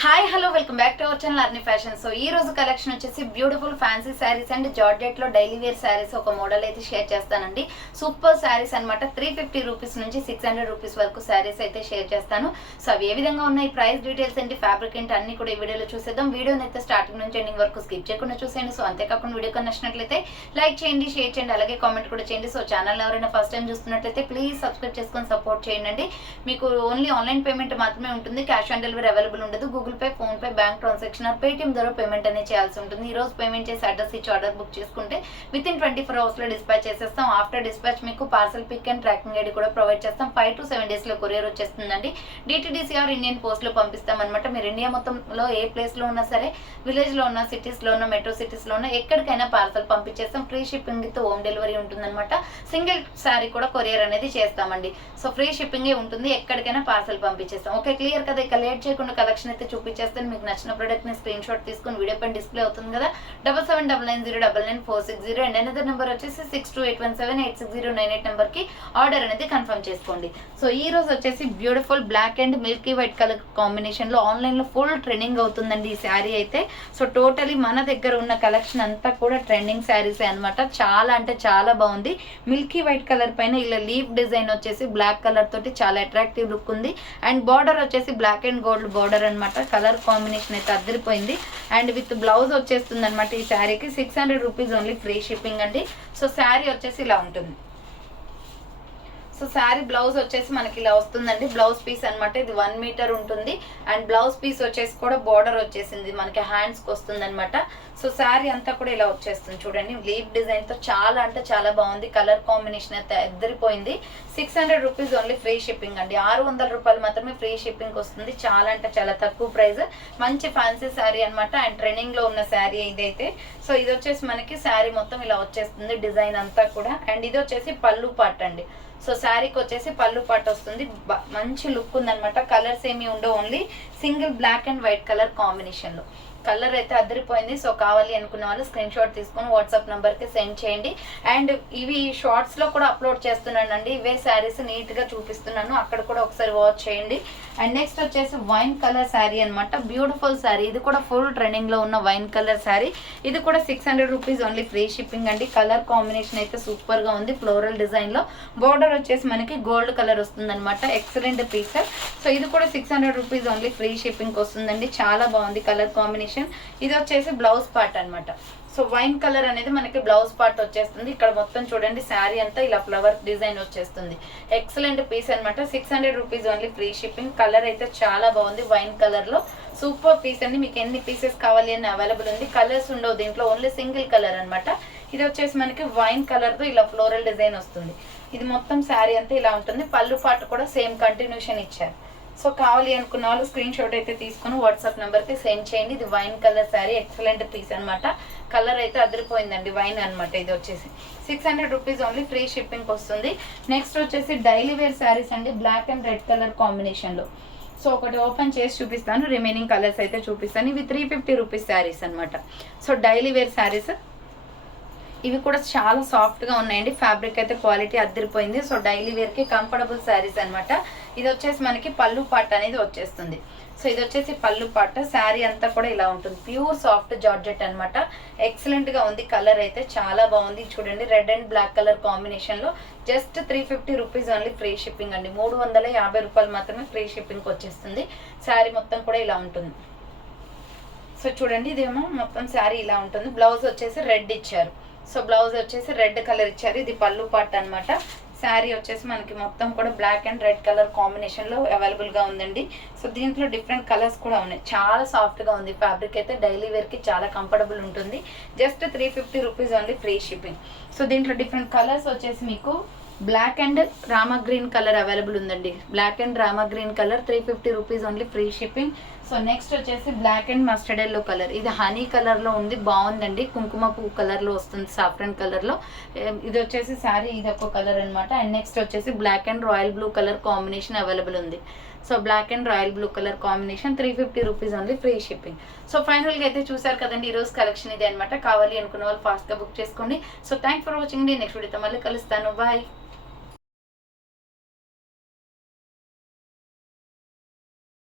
Hi hello welcome back to our channel అర్ని fashion. So ఈ రోజు collection వచ్చేసి beautiful fancy saris and georgette లో daily wear saris ఒక model అయితే షేర్ చేస్తానండి. సూపర్ శారీస్ అనమాట. 350 రూపీస్ నుంచి 600 రూపీస్ వరకు శారీస్ అయితే షేర్ చేస్తాను. సో అవి ఏ విధంగా ఉన్నాయి, ప్రైస్ డీటెయిల్స్ ఏంటి, ఫ్యాబ్రిక్ ఏంటి అన్ని కూడా ఈ వీడియోలో చూసేద్దాం. వీడియోని అయితే స్టార్టింగ్ నుంచి ఎండింగ్ వరకు స్కిప్ చేయకుండా చూసేయండి. సో అంతేకాకుండా వీడియో నచ్చినట్లయితే లైక్ చేయండి, షేర్ చేయండి, అలాగే కామెంట్ కూడా చేయండి. సో ఛానల్ ఎవరైనా ఫస్ట్ టైం చూస్తున్నట్లయితే ప్లీజ్ సబ్స్క్రైబ్ చేసుకొని సపోర్ట్ చేయండి. మీకు ఓన్లీ ఆన్లైన్ పేమెంట్ మాత్రమే ఉంటుంది, క్యాష్ ఆన్ డెలివరీ అవైలబుల్ ఉండదు. Google Pay, PhonePe, bank transaction or Paytm ద్వారా పేమెంట్ అనేది చేయాల్సి ఉంటుంది. ఈ రోజు పేమెంట్ చేసి అడ్రస్ ఇచ్చి ఆర్డర్ బుక్ చేసుకుంటే విత్ ఇన్ 24 అవర్స్ లో డిస్పాచ్ చేసేస్తాం. ఆఫ్టర్ డిస్పాచ్ మీకు parcel pick and tracking ID కూడా ప్రొవైడ్ చేస్తాం. 5 to 7 డేస్ లో కొరియర్ వచ్చేస్తుందండి. డిటిడిసి ఆర్ ఇండియన్ పోస్ట్ లో పంపిస్తాం అనమాట. మీరు ఇండియా మొత్తంలో ఏ ప్లేస్ లో ఉన్నా సరే, విలేజ్ లో ఉన్న, సిటీస్ లో ఉన్న, మెట్రో సిటీస్ లో ఉన్న ఎక్కడికైనా పార్సల్ పంపించేస్తాం. Free shipping with home delivery ఉంటుందన్నమాట. సింగిల్ శారీ కూడా కొరియర్ అనేది చేస్తామండి. సో ఫ్రీ షిప్పింగ్ ఉంటుంది, ఎక్కడికైనా పార్సల్ పంపించేస్తాం. ఓకే, క్లియర్ కదా. ఇక లేట్ చేయకుండా కలెక్షన్ అయితే చూపించేస్తాను. మీకు నచ్చిన ప్రోడక్ట్ ని స్క్రీన్ షాట్ తీసుకుని వీడియో పైన డిస్ప్లే అవుతుంది కదా, 7799099460 అండ్ అనదర్ నెంబర్ వచ్చేసి 6281786098 నెంబర్ కి ఆర్డర్ అనేది కన్ఫర్మ్ చేసుకోండి. సో ఈ రోజు వచ్చేసి beautiful black and milky white colour combination లో ఆన్లైన్ లో ఫుల్ ట్రెండింగ్ అవుతుందండి ఈ శారీ అయితే. సో టోటలీ మన దగ్గర ఉన్న కలెక్షన్ అంతా కూడా ట్రెండింగ్ శారీస్ అనమాట. చాలా అంటే చాలా బాగుంది. మిల్కీ వైట్ కలర్ పైన ఇలా లీఫ్ డిజైన్ వచ్చేసి బ్లాక్ కలర్ తోటి చాలా అట్రాక్టివ్ లుక్ ఉంది. అండ్ బార్డర్ వచ్చేసి బ్లాక్ అండ్ గోల్డ్ బార్డర్ అనమాట. కలర్ కాంబినేషన్ అయితే అదిరిపోయింది. అండ్ విత్ బ్లౌజ్ వచ్చేస్తుంది అనమాట. ఈ శారీకి 600 రూపీస్ ఓన్లీ, ఫ్రీ షిప్పింగ్ అండి. సో శారీ వచ్చేసి ఇలా ఉంటుంది. సో శారీ బ్లౌజ్ వచ్చేసి మనకి ఇలా వస్తుందండి. బ్లౌజ్ పీస్ అనమాట. ఇది 1 మీటర్ ఉంటుంది. అండ్ బ్లౌజ్ పీస్ వచ్చేసి కూడా బార్డర్ వచ్చేసింది మనకి హ్యాండ్స్ కి వస్తుంది అనమాట. సో శారీ అంతా కూడా ఇలా వచ్చేస్తుంది చూడండి. లీఫ్ డిజైన్ తో చాలా అంటే చాలా బాగుంది. కలర్ కాంబినేషన్ అయితే ఎదిరిపోయింది. 600 రూపీస్ ఓన్లీ, ఫ్రీ షిప్పింగ్ అండి. 600 రూపాయలు మాత్రమే ఫ్రీ షిప్పింగ్ వస్తుంది. చాలా అంటే చాలా తక్కువ ప్రైస్. మంచి ఫ్యాన్సీ శారీ అనమాట. అండ్ ట్రెండింగ్ లో ఉన్న శారీ ఇదైతే. సో ఇది వచ్చేసి మనకి శారీ మొత్తం ఇలా వచ్చేస్తుంది, డిజైన్ అంతా కూడా. అండ్ ఇది వచ్చేసి పళ్ళు పార్ట్ అండి. సో శారీకి వచ్చేసి పళ్ళు పాటు వస్తుంది. మంచి లుక్ ఉందనమాట. కలర్స్ ఏమి ఉండవు, only single black and white colour combination లో. కలర్ అయితే అదిరిపోయింది. సో కావాలి అనుకున్న వాళ్ళు స్క్రీన్ షాట్ తీసుకొని వాట్సాప్ నెంబర్ కి సెండ్ చేయండి. అండ్ ఇవి షార్ట్స్ లో కూడా అప్లోడ్ చేస్తున్నాను అండి. ఇవే శారీస్ నీట్ గా చూపిస్తున్నాను, అక్కడ కూడా ఒకసారి వాచ్ చేయండి. అండ్ నెక్స్ట్ వచ్చేసి వైన్ కలర్ శారీ అనమాట. బ్యూటిఫుల్ శారీ. ఇది కూడా ఫుల్ ట్రెండింగ్ లో ఉన్న వైన్ కలర్ శారీ. ఇది కూడా 600 రూపీస్ ఓన్లీ, ఫ్రీ షిప్పింగ్ అండి. కలర్ కాంబినేషన్ అయితే సూపర్ గా ఉంది. ఫ్లోరల్ డిజైన్ లో బోర్డర్ వచ్చేసి మనకి గోల్డ్ కలర్ వస్తుంది అనమాట. Excellent piece. సో ఇది కూడా 600 రూపీస్ ఓన్లీ, ఫ్రీ షిప్పింగ్ వస్తుందండి. చాలా బాగుంది కలర్ కాంబినేషన్. ఇది వచ్చేసి బ్లౌజ్ పార్ట్ అనమాట. సో వైన్ కలర్ అనేది మనకి బ్లౌజ్ పార్ట్ వచ్చేస్తుంది. ఇక్కడ మొత్తం చూడండి శారీ అంతా ఇలా ఫ్లవర్ డిజైన్ వచ్చేస్తుంది. ఎక్సలెంట్ పీస్ అనమాట. 600 rupees only, free shipping. Colour అయితే చాలా బాగుంది వైన్ కలర్ లో. సూపర్ పీస్ అండి. మీకు ఎన్ని పీసెస్ కావాలి అని అవైలబుల్ ఉంది. కలర్స్ ఉండవు దీంట్లో, ఓన్లీ సింగిల్ కలర్ అనమాట. ఇది వచ్చేసి మనకి వైన్ కలర్ తో ఇలా ఫ్లోరల్ డిజైన్ వస్తుంది. ఇది మొత్తం శారీ అంతా ఇలా ఉంటుంది. పళ్ళు పార్ట్ కూడా సేమ్ కంటిన్యూషన్ ఇచ్చారు. సో కావాలి అనుకున్న వాళ్ళు స్క్రీన్ షాట్ అయితే తీసుకుని వాట్సాప్ నెంబర్ కి సెండ్ చేయండి. ఇది wine colour sari, excellent piece అనమాట. కలర్ అయితే అదిరిపోయిందండి. వైన్ అనమాట. ఇది వచ్చేసి 600 రూపీస్ ఓన్లీ, ఫ్రీ షిప్పింగ్ వస్తుంది. నెక్స్ట్ వచ్చేసి డైలీ వేర్ శారీస్ అండి. Black and red colour combination లో. సో ఒకటి ఓపెన్ చేసి చూపిస్తాను, రిమైనింగ్ కలర్స్ అయితే చూపిస్తాను. ఇవి 350 రూపీస్ శారీస్ అనమాట. సో డైలీ వేర్ శారీస్ ఇవి కూడా చాలా సాఫ్ట్ గా ఉన్నాయండి. ఫ్యాబ్రిక్ అయితే క్వాలిటీ అదిరిపోయింది. సో డైలీ వేర్ కి కంఫర్టబుల్ శారీస్ అనమాట. ఇది వచ్చేసి మనకి పళ్ళు పార్ట్ అనేది వచ్చేస్తుంది. సో ఇది వచ్చేసి పళ్ళు పార్ట్. శారీ అంతా కూడా ఇలా ఉంటుంది. ప్యూర్ సాఫ్ట్ జార్జెట్ అనమాట. ఎక్సలెంట్ గా ఉంది. కలర్ అయితే చాలా బాగుంది. చూడండి, red and black colour combination లో just 350 rupees only, free shipping అండి. 350 రూపాయలు మాత్రమే ఫ్రీ షిప్పింగ్ వచ్చేస్తుంది. శారీ మొత్తం కూడా ఇలా ఉంటుంది. సో చూడండి, ఇదేమో మొత్తం శారీ ఇలా ఉంటుంది. బ్లౌజ్ వచ్చేసి రెడ్ ఇచ్చారు. సో బ్లౌజ్ వచ్చేసి రెడ్ కలర్ ఇచ్చారు. ఇది పళ్ళు పార్ట్ అనమాట. శారీ వచ్చేసి మనకి మొత్తం కూడా black and red colour combination లో అవైలబుల్ గా ఉందండి. సో దీంట్లో డిఫరెంట్ కలర్స్ కూడా ఉన్నాయి. చాలా సాఫ్ట్ గా ఉంది. ఫ్యాబ్రిక్ అయితే డైలీ వేర్ కి చాలా కంఫర్టబుల్ ఉంటుంది. Just 350 rupees only, free shipping. So దీంట్లో డిఫరెంట్ కలర్స్ వచ్చేసి మీకు black and rama green colour available ఉందండి. Black and rama green colour 350 rupees only, free shipping. So next వచ్చేసి black and mustard yellow colour. ఇది honey colour లో ఉంది, బాగుందండి. కుంకుమ పువ్వు కలర్ లో వస్తుంది, సాఫ్రన్ కలర్ లో. ఇది వచ్చేసి శారీ, ఇది ఒక కలర్ అనమాట. అండ్ నెక్స్ట్ వచ్చేసి black and royal blue colour combination available ఉంది. So black and royal blue colour combination 350 rupees only, free shipping. So final గా అయితే చూసారు కదండి, ఈ రోజు కలెక్షన్ ఇదే అనమాట. కావాలి అనుకున్న వాళ్ళు ఫాస్ట్ గా బుక్ చేసుకోండి. So thank for watching. Next వీడియోతో మళ్ళీ కలుస్తాను. బాయ్.